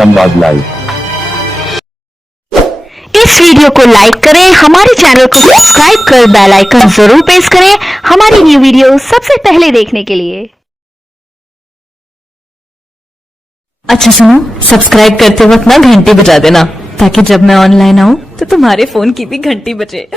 संवाद लाइव। इस वीडियो को लाइक करें, हमारे चैनल को सब्सक्राइब कर बेल आइकन जरूर प्रेस करें हमारी न्यू वीडियो सबसे पहले देखने के लिए। अच्छा सुनो, सब्सक्राइब करते वक्त ना घंटी बजा देना, ताकि जब मैं ऑनलाइन आऊं तो तुम्हारे फोन की भी घंटी बजे।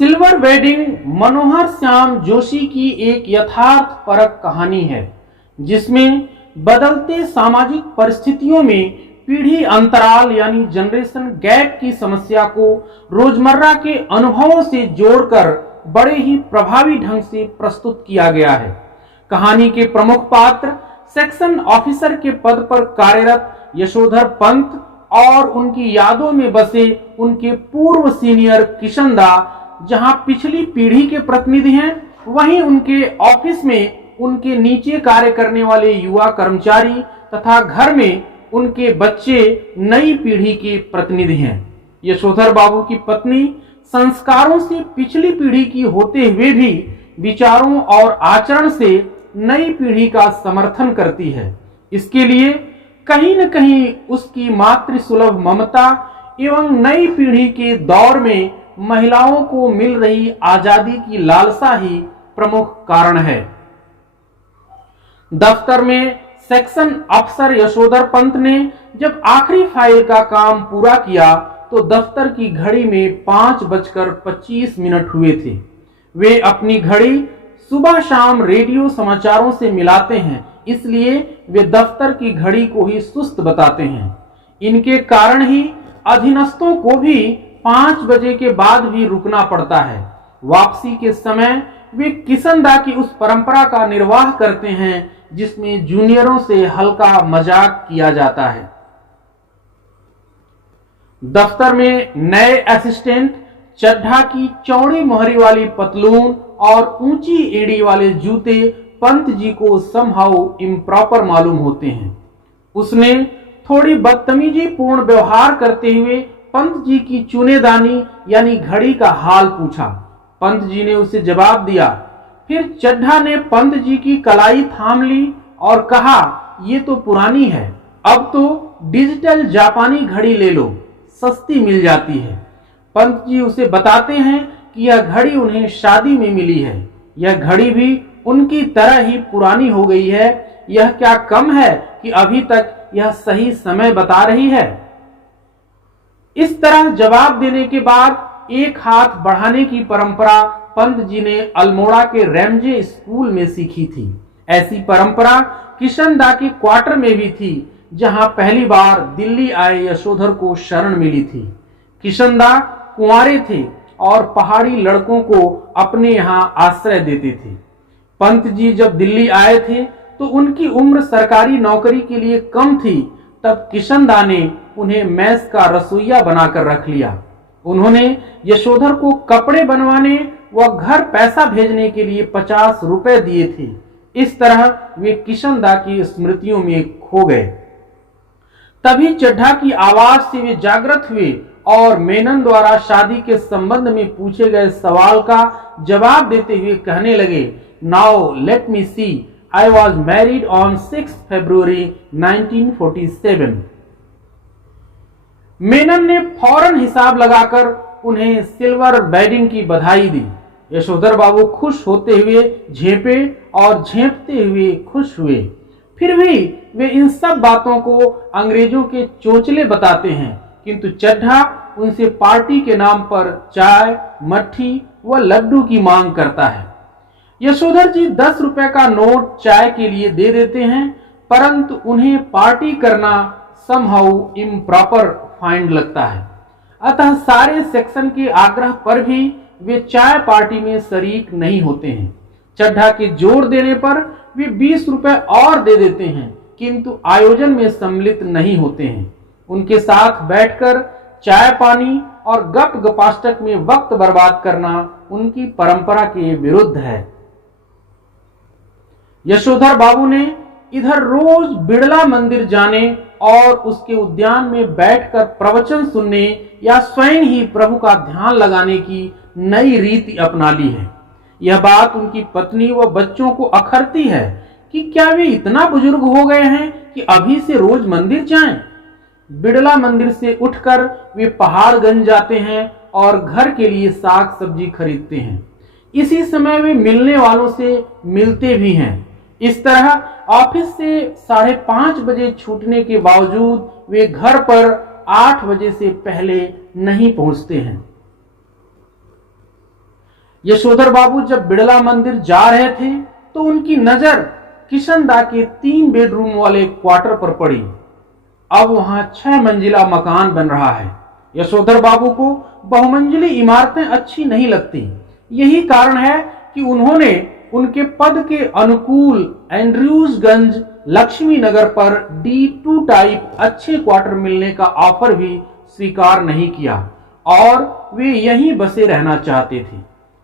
सिल्वर वेडिंग मनोहर श्याम जोशी की एक यथार्थपरक कहानी है, जिसमें बदलते सामाजिक परिस्थितियों में पीढ़ी अंतराल यानी जनरेशन गैप की समस्या को रोजमर्रा के अनुभवों से जोड़कर बड़े ही प्रभावी ढंग से प्रस्तुत किया गया है। कहानी के प्रमुख पात्र सेक्शन ऑफिसर के पद पर कार्यरत यशोधर पंत और उनकी यादों में बसे उनके पूर्व सीनियर किशन दा, जहां पिछली पीढ़ी के प्रतिनिधि हैं, वहीं उनके ऑफिस में उनके नीचे कार्य करने वाले युवा कर्मचारी तथा घर में उनके बच्चे नई पीढ़ी के प्रतिनिधि हैं। यशोधर बाबू की पत्नी संस्कारों से पिछली पीढ़ी की होते हुए भी विचारों और आचरण से नई पीढ़ी का समर्थन करती है। इसके लिए कहीं न कहीं उसकी मातृसुलभ ममता एवं नई पीढ़ी के दौर में महिलाओं को मिल रही आजादी की लालसा ही प्रमुख कारण है। दफ्तर में सेक्शन अफसर यशोधर पंत ने जब आखिरी फाइल का काम पूरा किया तो दफ्तर की घड़ी में 5:25 हुए थे। वे अपनी घड़ी सुबह शाम रेडियो समाचारों से मिलाते हैं, इसलिए वे दफ्तर की घड़ी को ही सुस्त बताते हैं। इनके कारण ही अधीनस्थों को भी 5 बजे के बाद भी रुकना पड़ता है। वापसी के समय वे किशन दा की उस परंपरा का निर्वाह करते हैं जिसमें जूनियरों से हल्का मजाक किया जाता है। दफ्तर में नए असिस्टेंट चड्ढा की चौड़ी मोहरी वाली पतलून और ऊंची एड़ी वाले जूते पंत जी को समहाउ इम्प्रॉपर मालूम होते हैं। उसने थोड़ी बदतमीजी पूर्ण व्यवहार करते हुए पंत जी की चुनेदानी यानी घड़ी का हाल पूछा। पंत जी ने उसे जवाब दिया। फिर चड्ढा ने पंत जी की कलाई थाम ली और कहा, ये तो पुरानी है, अब तो डिजिटल जापानी घड़ी ले लो, सस्ती मिल जाती है। पंत जी उसे बताते हैं कि यह घड़ी उन्हें शादी में मिली है। यह घड़ी भी उनकी तरह ही पुरानी हो गई है। यह क्या कम है कि अभी तक यह सही समय बता रही है। इस तरह जवाब देने के बाद एक हाथ बढ़ाने की परंपरा पंत जी ने अल्मोड़ा के रैमजे स्कूल में सीखी थी। ऐसी परंपरा किशन दा के क्वार्टर में भी थी, जहां पहली बार दिल्ली आए यशोधर को शरण मिली थी। किशन दा कुंवारे थे और पहाड़ी लड़कों को अपने यहां आश्रय देते थे। पंत जी जब दिल्ली आए थे तो उनकी उम्र सरकारी नौकरी के लिए कम थी। तब किशन दा ने उन्हें मैस का रसोइया बनाकर रख लिया। उन्होंने यशोधर को कपड़े बनवाने व घर पैसा भेजने के लिए 50 रुपए दिए थे। इस तरह वे किशन दा की स्मृतियों में खो गए। तभी चड्ढा की आवाज से वे जागृत हुए और मेनन द्वारा शादी के संबंध में पूछे गए सवाल का जवाब देते हुए कहने लगे, now let me see, I was married on 6th February 1947। Menon ने फौरन हिसाब लगाकर उन्हें सिल्वर वेडिंग की बधाई दी। यशोधर बाबू खुश होते हुए झेपे और झेपते हुए खुश हुए। फिर भी वे इन सब बातों को अंग्रेजों के चोचले बताते हैं, किंतु चड्ढा उनसे पार्टी के नाम पर चाय, मट्ठी व लड्डू की मांग करता है। यशोधर जी 10 रुपए का नोट चाय के लिए दे देते हैं, परंतु उन्हें पार्टी करना समहाउ इम्प्रॉपर फाइंड लगता है। अतः सारे सेक्शन के आग्रह पर भी वे चाय पार्टी में शरीक नहीं होते हैं। चड्ढा के जोर देने पर वे 20 रुपए और दे देते हैं, किंतु आयोजन में सम्मिलित नहीं होते हैं। उनके साथ बैठकर चाय पानी और गप गपाष्टक में वक्त बर्बाद करना उनकी परंपरा के विरुद्ध है। यशोधर बाबू ने इधर रोज बिड़ला मंदिर जाने और उसके उद्यान में बैठकर प्रवचन सुनने या स्वयं ही प्रभु का ध्यान लगाने की नई रीति अपना ली है। यह बात उनकी पत्नी व बच्चों को अखरती है कि क्या वे इतना बुजुर्ग हो गए हैं कि अभी से रोज मंदिर जाएं? बिड़ला मंदिर से उठकर वे पहाड़गंज जाते हैं और घर के लिए साग सब्जी खरीदते हैं। इसी समय वे मिलने वालों से मिलते भी हैं। इस तरह ऑफिस से 5:30 बजे छूटने के बावजूद वे घर पर 8 बजे से पहले नहीं पहुंचते हैं। यशोधर बाबू जब बिड़ला मंदिर जा रहे थे तो उनकी नजर किशनदा के 3 बेडरूम वाले क्वार्टर पर पड़ी। अब वहां 6 मंजिला मकान बन रहा है। यशोधर बाबू को बहुमंजिली इमारतें अच्छी नहीं लगती। यही कारण है कि उन्होंने उनके पद के अनुकूल एंड्रयूजगंज लक्ष्मी नगर पर D2 टाइप अच्छे क्वार्टर मिलने का ऑफर भी स्वीकार नहीं किया और वे यहीं बसे रहना चाहते थे।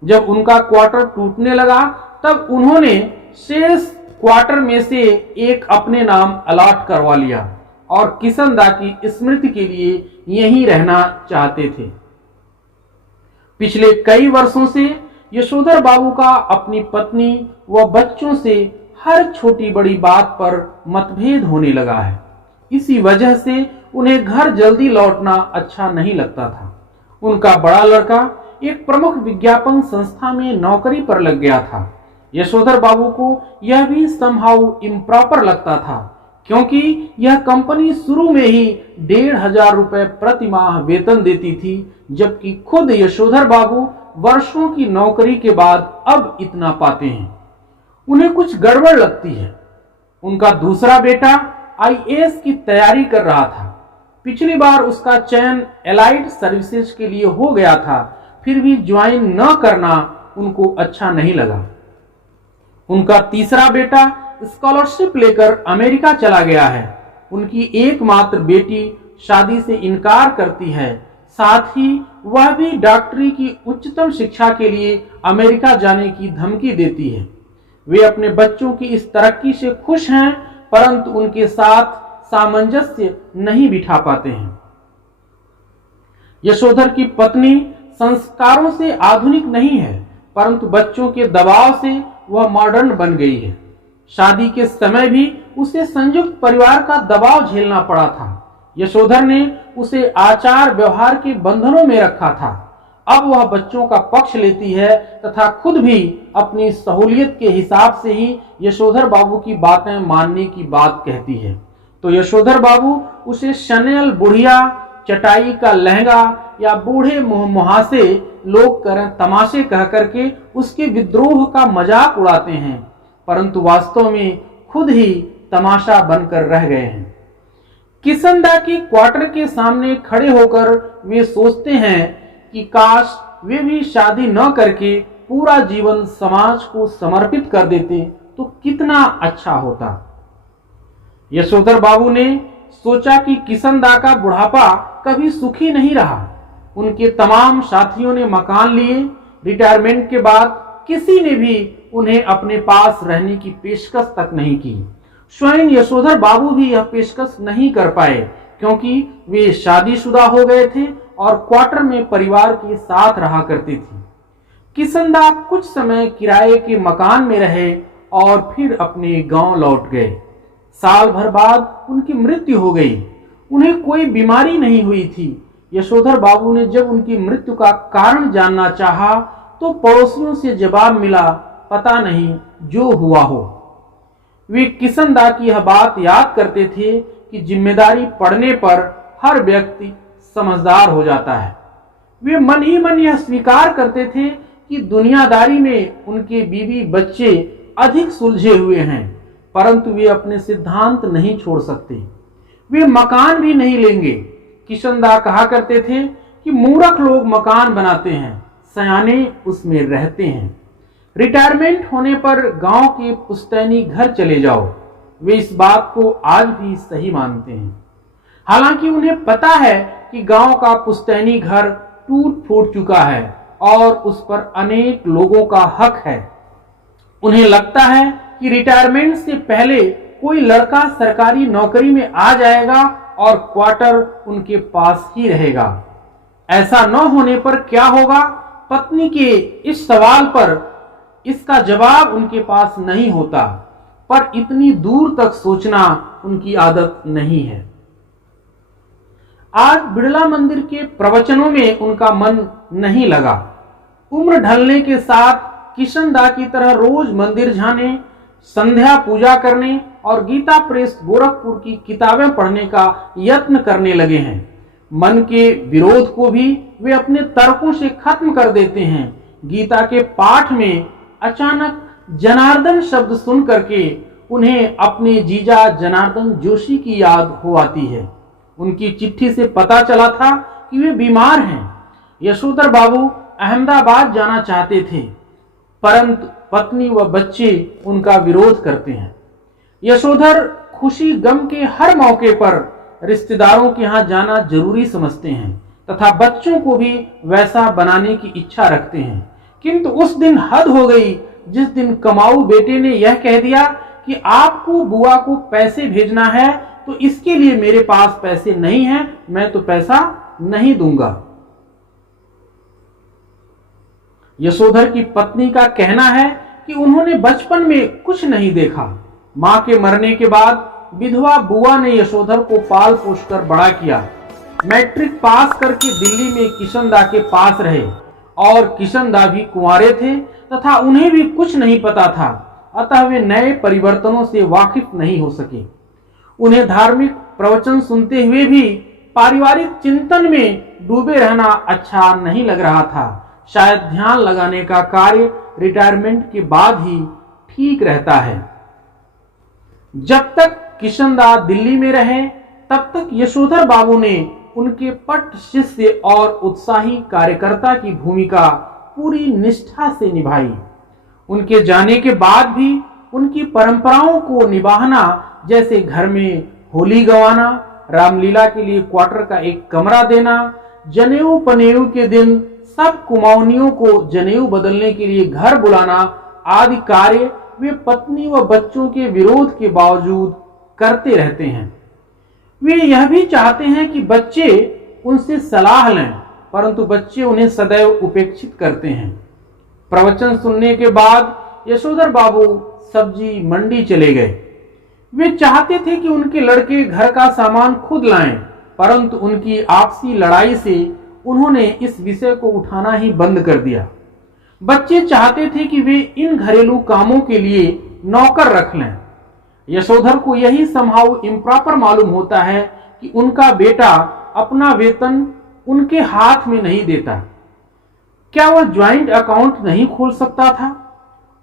जब उनका क्वार्टर टूटने लगा तब उन्होंने शेष क्वार्टर में से एक अपने नाम अलॉट करवा लिया और किशनदा की स्मृति के लिए यहीं रहना चाहते थे। पिछले कई वर्षों से यशोधर बाबू का अपनी पत्नी व बच्चों से हर छोटी बड़ी बात पर मतभेद होने लगा है। इसी वजह से उन्हें घर जल्दी लौटना अच्छा नहीं लगता था। उनका बड़ा लड़का एक प्रमुख विज्ञापन संस्था में नौकरी पर लग गया था। यशोधर बाबू को यह भी समहाउ इम्प्रॉपर लगता था क्योंकि यह कंपनी शुरू में ही 1,500 रुपए प्रति माह वेतन देती थी, जबकि खुद यशोधर बाबू वर्षों की नौकरी के बाद अब इतना पाते हैं। उन्हें कुछ गड़बड़ लगती है। उनका दूसरा बेटा IAS की तैयारी कर रहा था। पिछली बार उसका चयन एलाइड सर्विसेज के लिए हो गया था, फिर भी ज्वाइन न करना उनको अच्छा नहीं लगा। उनका तीसरा बेटा स्कॉलरशिप लेकर अमेरिका चला गया है। उनकी एकमात्र बेटी शादी से इनकार करती है, साथ ही वह भी डॉक्टरी की उच्चतम शिक्षा के लिए अमेरिका जाने की धमकी देती है। वे अपने बच्चों की इस तरक्की से खुश हैं, परंतु उनके साथ सामंजस्य नहीं बिठा पाते हैं। यशोधर की पत्नी संस्कारों से आधुनिक नहीं है, परंतु बच्चों के दबाव से वह मॉडर्न बन गई है। शादी के समय भी उसे संयुक्त परिवार का दबाव झेलना पड़ा था। यशोधर ने उसे आचार व्यवहार के बंधनों में रखा था। अब वह बच्चों का पक्ष लेती है तथा खुद भी अपनी सहूलियत के हिसाब से ही यशोधर बाबू की बातें मानने की बात कहती है। तो यशोधर बाबू उसे शनेल बुढ़िया, चटाई का लहंगा या बूढ़े मुहासे लोग करें तमाशे कह करके उसके विद्रोह का मजाक उड़ाते हैं, परंतु वास्तव में खुद ही तमाशा बनकर रह गए हैं। किशनदा की क्वार्टर के सामने खड़े होकर वे सोचते हैं कि काश वे भी शादी न करके पूरा जीवन समाज को समर्पित कर देते तो कितना अच्छा होता। यशोधर बाबू ने सोचा कि किशनदा का बुढ़ापा कभी सुखी नहीं रहा। उनके तमाम साथियों ने मकान लिए। रिटायरमेंट के बाद किसी ने भी उन्हें अपने पास रहने की पेशकश तक नहीं की। स्वयं यशोधर बाबू भी यह पेशकश नहीं कर पाए क्योंकि वे शादीशुदा हो गए थे और क्वार्टर में परिवार के साथ रहा करती थी। किशनदा कुछ समय किराए के मकान में रहे और फिर अपने गांव लौट गए। साल भर बाद उनकी मृत्यु हो गई। उन्हें कोई बीमारी नहीं हुई थी। यशोधर बाबू ने जब उनकी मृत्यु का कारण जानना चाहा तो पड़ोसियों से जवाब मिला, पता नहीं, जो हुआ हो। वे किशनदा की यह बात याद करते थे कि जिम्मेदारी पड़ने पर हर व्यक्ति समझदार हो जाता है। वे मन ही मन यह स्वीकार करते थे कि दुनियादारी में उनके बीवी बच्चे अधिक सुलझे हुए हैं, परंतु वे अपने सिद्धांत नहीं छोड़ सकते। वे मकान भी नहीं लेंगे। किशनदा कहा करते थे कि मूर्ख लोग मकान बनाते हैं, सयाने उसमें रहते हैं। रिटायरमेंट होने पर गांव के पुश्तैनी घर चले जाओ। वे इस बात को आज भी सही मानते हैं। हालांकि उन्हें पता है कि गांव का पुश्तैनी घर टूट फूट चुका है और उस पर अनेक लोगों का हक है। उन्हें लगता है कि रिटायरमेंट से पहले कोई लड़का सरकारी नौकरी में आ जाएगा और क्वार्टर उनके पास ही रहेगा। ऐसा न होने पर क्या होगा? पत्नी के इस सवाल पर इसका जवाब उनके पास नहीं होता, पर इतनी दूर तक सोचना उनकी आदत नहीं है। आज बिड़ला मंदिर के प्रवचनों में उनका मन नहीं लगा। उम्र ढलने के साथ किशन दा की तरह रोज मंदिर जाने, संध्या पूजा करने और गीता प्रेस गोरखपुर की किताबें पढ़ने का यत्न करने लगे हैं। मन के विरोध को भी वे अपने तर्कों से खत्म कर देते हैं। गीता के पाठ में अचानक जनार्दन शब्द सुन करके उन्हें अपने जीजा जनार्दन जोशी की याद हो आती है। उनकी चिट्ठी से पता चला था कि वे बीमार हैं। यशोधर बाबू अहमदाबाद जाना चाहते थे, परंतु पत्नी व बच्चे उनका विरोध करते हैं। यशोधर खुशी गम के हर मौके पर रिश्तेदारों के यहाँ जाना जरूरी समझते हैं तथा बच्चों को भी वैसा बनाने की इच्छा रखते हैं। किंतु उस दिन हद हो गई जिस दिन कमाऊ बेटे ने यह कह दिया कि आपको बुआ को पैसे भेजना है तो इसके लिए मेरे पास पैसे नहीं हैं, मैं तो पैसा नहीं दूंगा। यशोधर की पत्नी का कहना है कि उन्होंने बचपन में कुछ नहीं देखा। मां के मरने के बाद विधवा बुआ ने यशोधर को पाल पोस कर बड़ा किया। मैट्रिक पास करके दिल्ली में किशन दा के पास रहे और किशन दा भी कुंवारे थे तथा उन्हें भी कुछ नहीं पता था, अतः वे नए परिवर्तनों से वाकिफ नहीं हो सके। उन्हें धार्मिक प्रवचन सुनते हुए भी पारिवारिक चिंतन में डूबे रहना अच्छा नहीं लग रहा था। शायद ध्यान लगाने का कार्य रिटायरमेंट के बाद ही ठीक रहता है। जब तक किशन दा दिल्ली में रहे तब तक यशोधर बाबू ने उनके पट शिष्य और उत्साही कार्यकर्ता की भूमिका पूरी निष्ठा से निभाई। उनके जाने के बाद भी उनकी परंपराओं को निभाना, जैसे घर में होली गवाना, रामलीला के लिए क्वार्टर का एक कमरा देना, जनेऊ पनेऊ के दिन सब कुमाऊनियों को जनेऊ बदलने के लिए घर बुलाना आदि कार्य वे पत्नी व बच्चों के विरोध के बावजूद करते रहते हैं। वे यह भी चाहते हैं कि बच्चे उनसे सलाह लें, परंतु बच्चे उन्हें सदैव उपेक्षित करते हैं। प्रवचन सुनने के बाद यशोधर बाबू सब्जी मंडी चले गए। वे चाहते थे कि उनके लड़के घर का सामान खुद लाएं, परंतु उनकी आपसी लड़ाई से उन्होंने इस विषय को उठाना ही बंद कर दिया। बच्चे चाहते थे कि वे इन घरेलू कामों के लिए नौकर रख लें। यशोधर को यही समहाउ इम्प्रॉपर मालूम होता है कि उनका बेटा अपना वेतन उनके हाथ में नहीं देता। क्या वह ज्वाइंट अकाउंट नहीं खोल सकता था?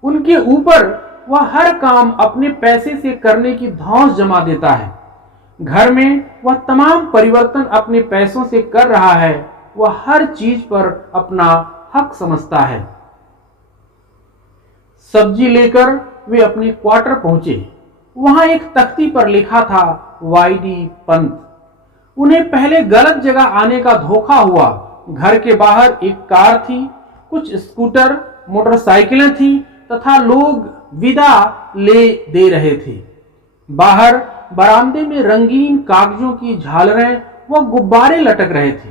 उनके ऊपर वह हर काम अपने पैसे से करने की धौंस जमा देता है। घर में वह तमाम परिवर्तन अपने पैसों से कर रहा है। वह हर चीज पर अपना हक समझता है। सब्जी लेकर वे अपने क्वार्टर पहुंचे। वहां एक तख्ती पर लिखा था वाईडी पंत। उन्हें पहले गलत जगह आने का धोखा हुआ। घर के बाहर एक कार थी, कुछ स्कूटर मोटरसाइकिलें थी तथा लोग विदा ले दे रहे थे। बाहर बरामदे में रंगीन कागजों की झालरें व गुब्बारे लटक रहे थे।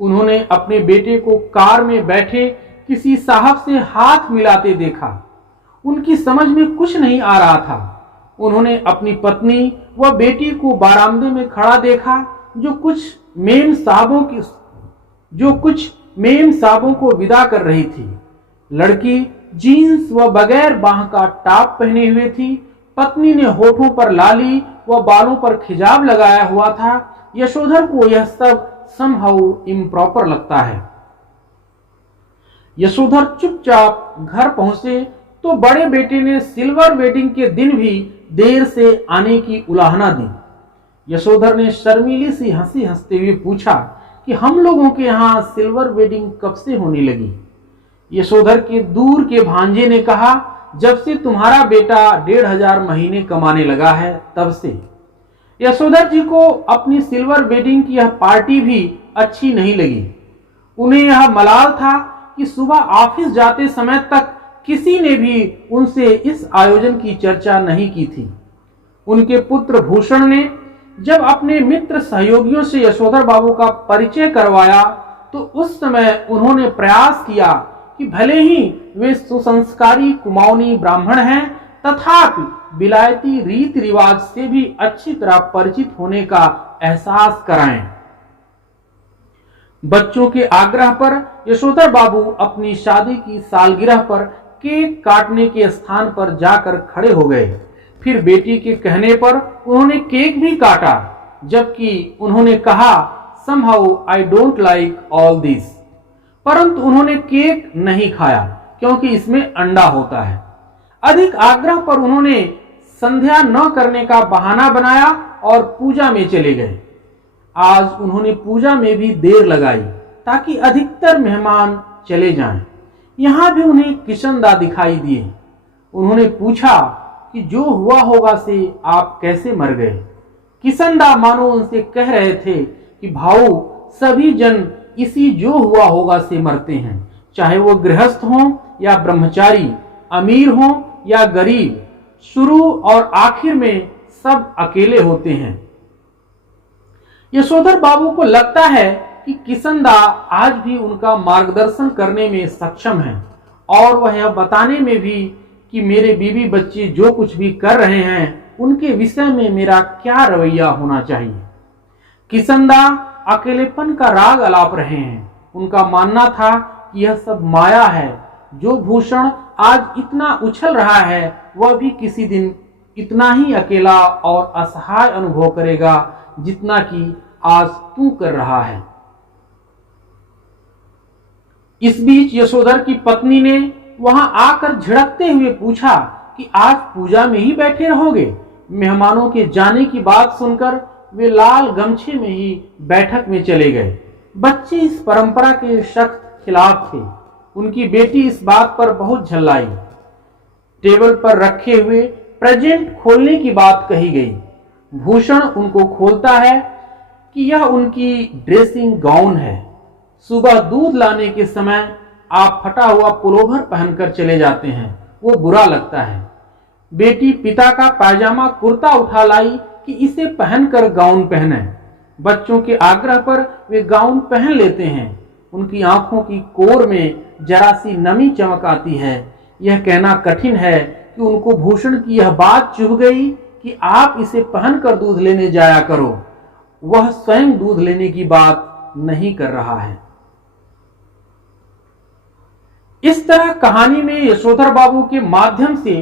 उन्होंने अपने बेटे को कार में बैठे किसी साहब से हाथ मिलाते देखा। उनकी समझ में कुछ नहीं आ रहा था। उन्होंने अपनी पत्नी व बेटी को बरामदे में खड़ा देखा जो कुछ मेम साहबों को विदा कर रही थी। लड़की जीन्स व बगैर बाह का टॉप पहने हुए थी। पत्नी ने होठों पर लाली व बालों पर खिजाब लगाया हुआ था। यशोधर को यह सब समहाउ इम्प्रॉपर लगता है। यशोधर चुपचाप घर पहुंचे तो बड़े बेटे ने सिल्वर वेडिंग के दिन भी देर से आने की उलाहना दी। यशोधर ने शर्मीली सी हंसी हंसते हुए पूछा कि हम लोगों के यहाँ सिल्वर वेडिंग कब से होने लगी? यशोधर के दूर के भांजे ने कहा, जब से तुम्हारा बेटा 1500 महीने कमाने लगा है तब से। यशोधर जी को अपनी सिल्वर वेडिंग की यह पार्टी भी अच्छी नहीं लगी। उन्हें यह मलाल था कि सुबह ऑफिस जाते समय तक किसी ने भी उनसे इस आयोजन की चर्चा नहीं की थी। उनके पुत्र भूषण ने जब अपने मित्र सहयोगियों से यशोधर बाबू का परिचय करवाया तो उस समय उन्होंने प्रयास किया कि भले ही वे सुसंस्कारी कुमाऊनी ब्राह्मण हैं, तथापि विलायती रीति रिवाज से भी अच्छी तरह परिचित होने का एहसास कराएं। बच्चों के आग्रह पर यशोधर बाबू अपनी शादी की सालगिरह पर केक काटने के स्थान पर जाकर खड़े हो गए। फिर बेटी के कहने पर उन्होंने केक भी काटा, जबकि उन्होंने कहा somehow I don't like all this, परंतु उन्होंने केक नहीं खाया क्योंकि इसमें अंडा होता है। अधिक आग्रह पर उन्होंने संध्या न करने का बहाना बनाया और पूजा में चले गए। आज उन्होंने पूजा में भी देर लगाई ताकि अधिकतर मेहमान चले जाएं। यहां भी उन्हें किशनदा दिखाई दिए। उन्होंने पूछा कि जो हुआ होगा से आप कैसे मर गए। किशनदा मानो उनसे कह रहे थे कि भाऊ, सभी जन इसी जो हुआ होगा से मरते हैं, चाहे वो गृहस्थ हों या ब्रह्मचारी, अमीर हों या गरीब, शुरू और आखिर में सब अकेले होते हैं। यशोधर बाबू को लगता है कि किशनदा आज भी उनका मार्गदर्शन करने में सक्षम है और वह यह बताने में भी कि मेरे बीवी बच्चे जो कुछ भी कर रहे हैं उनके विषय में मेरा क्या रवैया होना चाहिए। किशनदा अकेलेपन का राग अलाप रहे हैं। उनका मानना था कि यह सब माया है। जो भूषण आज इतना उछल रहा है वह भी किसी दिन इतना ही अकेला और असहाय अनुभव करेगा जितना कि आज तू कर रहा है। इस बीच यशोधर की पत्नी ने वहां आकर झिड़कते हुए पूछा कि आज पूजा में ही बैठे रहोगे। मेहमानों के जाने की बात सुनकर वे लाल गमछे में ही बैठक में चले गए। बच्चे इस परंपरा के सख्त खिलाफ थे। उनकी बेटी इस बात पर बहुत झल्लाई। टेबल पर रखे हुए प्रेजेंट खोलने की बात कही गई। भूषण उनको खोलता है कि यह उनकी ड्रेसिंग गाउन है। सुबह दूध लाने के समय आप फटा हुआ पुलोवर पहनकर चले जाते हैं, वो बुरा लगता है। बेटी पिता का पायजामा कुर्ता उठा लाई कि इसे पहनकर गाउन पहने। बच्चों के आग्रह पर वे गाउन पहन लेते हैं। उनकी आंखों की कोर में जरा सी नमी चमक आती है। यह कहना कठिन है कि उनको भूषण की यह बात चुभ गई कि आप इसे पहनकर दूध लेने जाया करो। वह स्वयं दूध लेने की बात नहीं कर रहा है। इस तरह कहानी में यशोधर बाबू के माध्यम से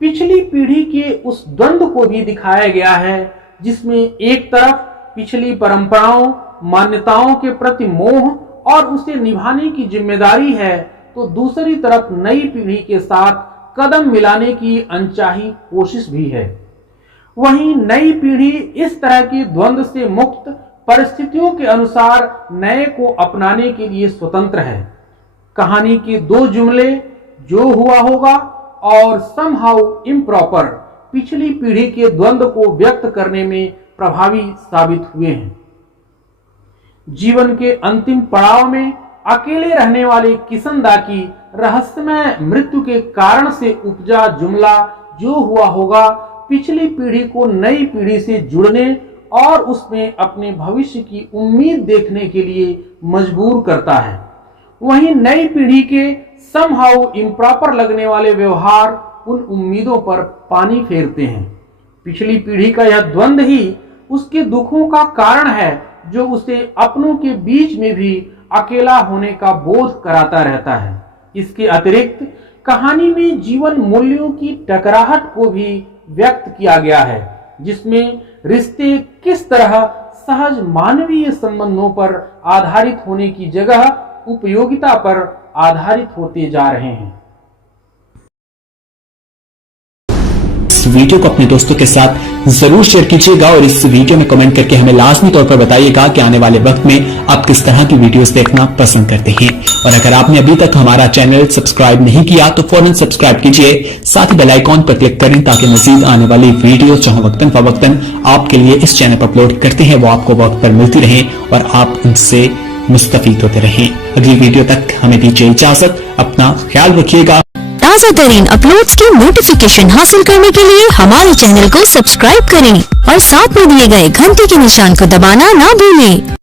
पिछली पीढ़ी के उस द्वंद्व को भी दिखाया गया है, जिसमें एक तरफ पिछली परंपराओं, मान्यताओं के प्रति मोह और उसे निभाने की जिम्मेदारी है, तो दूसरी तरफ नई पीढ़ी के साथ कदम मिलाने की अनचाही कोशिश भी है। वहीं नई पीढ़ी इस तरह के द्वंद्व से मुक्त, परिस्थितियों के अनुसार नए को अपनाने के लिए स्वतंत्र है। कहानी के दो जुमले, जो हुआ होगा और समहाउ इम्प्रॉपर, पिछली पीढ़ी के द्वंद्व को व्यक्त करने में प्रभावी साबित हुए हैं। जीवन के अंतिम पड़ाव में अकेले रहने वाले किशनदा की रहस्यमय मृत्यु के कारण से उपजा जुमला जो हुआ होगा पिछली पीढ़ी को नई पीढ़ी से जुड़ने और उसमें अपने भविष्य की उम्मीद देखने के लिए मजबूर करता है। वहीं नई पीढ़ी के समहाउ इम्प्रॉपर लगने वाले व्यवहार उन उम्मीदों पर पानी फेरते हैं। पिछली पीढ़ी का यह द्वंद्व ही उसके दुखों का कारण है, जो उसे अपनों के बीच में भी अकेला होने का बोध कराता रहता है। इसके अतिरिक्त कहानी में जीवन मूल्यों की टकराहट को भी व्यक्त किया गया है, जिसमें रिश्ते किस तरह सहज मानवीय संबंधों पर आधारित होने की जगह उपयोगिता पर आधारित होते जा रहे हैं। इस वीडियो को अपने दोस्तों के साथ जरूर शेयर कीजिएगा और इस वीडियो में कमेंट करके हमें लाजमी तौर पर बताइएगा कि आने वाले वक्त में आप किस तरह की वीडियोस देखना पसंद करते हैं। और अगर आपने अभी तक हमारा चैनल सब्सक्राइब नहीं किया तो फौरन सब्सक्राइब कीजिए, साथ ही बेल आइकॉन पर क्लिक करें ताकि मजीद आने वाली वीडियो जो हम वक्तन फवक्तन आपके लिए इस चैनल पर अपलोड करते हैं वो आपको वक्त पर मिलती रहे और आप उनसे मुस्तफीद होते रहें। अगली वीडियो तक हमें दीजिए इजाजत, अपना ख्याल रखिएगा। ताज़ा तरीन अपलोड्स की नोटिफिकेशन हासिल करने के लिए हमारे चैनल को सब्सक्राइब करें और साथ में दिए गए घंटी के निशान को दबाना ना भूलें।